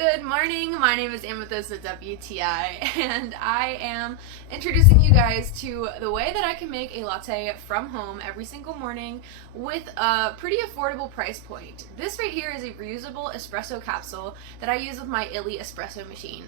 Good morning, my name is Amethyst with WTI, and I am introducing you guys to the way that I can make a latte from home every single morning with a pretty affordable price point. This right here is a reusable espresso capsule that I use with my Illy espresso machine.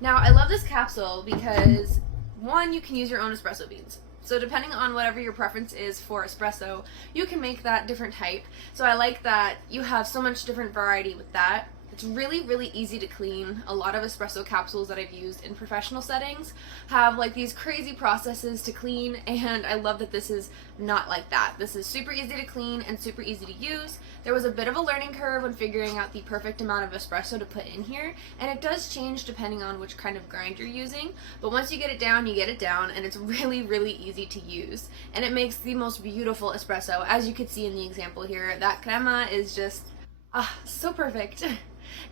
Now, I love this capsule because, one, you can use your own espresso beans. So depending on whatever your preference is for espresso, you can make that different type. So I like that you have so much different variety with that. It's really easy to clean. A lot of espresso capsules that I've used in professional settings have like these crazy processes to clean, and I love that this is not like that. This is super easy to clean and super easy to use. There was a bit of a learning curve when figuring out the perfect amount of espresso to put in here, and it does change depending on which kind of grind you're using, but once you get it down, you get it down, and it's really easy to use, and it makes the most beautiful espresso. As you could see in the example here, that crema is just so perfect.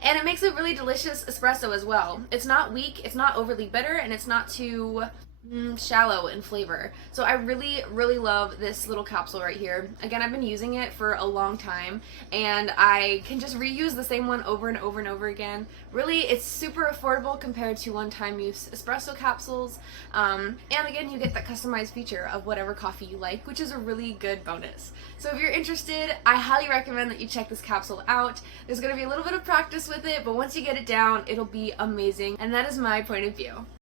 And it makes a really delicious espresso as well. It's not weak, it's not overly bitter, and it's not too shallow in flavor. So I really love this little capsule right here. Again, I've been using it for a long time, and I can just reuse the same one over and over again. Really, it's super affordable compared to one-time use espresso capsules. And again, you get that customized feature of whatever coffee you like, which is a really good bonus. So if you're interested, I highly recommend that you check this capsule out. There's going to be a little bit of practice with it, but once you get it down, it'll be amazing. And that is my point of view.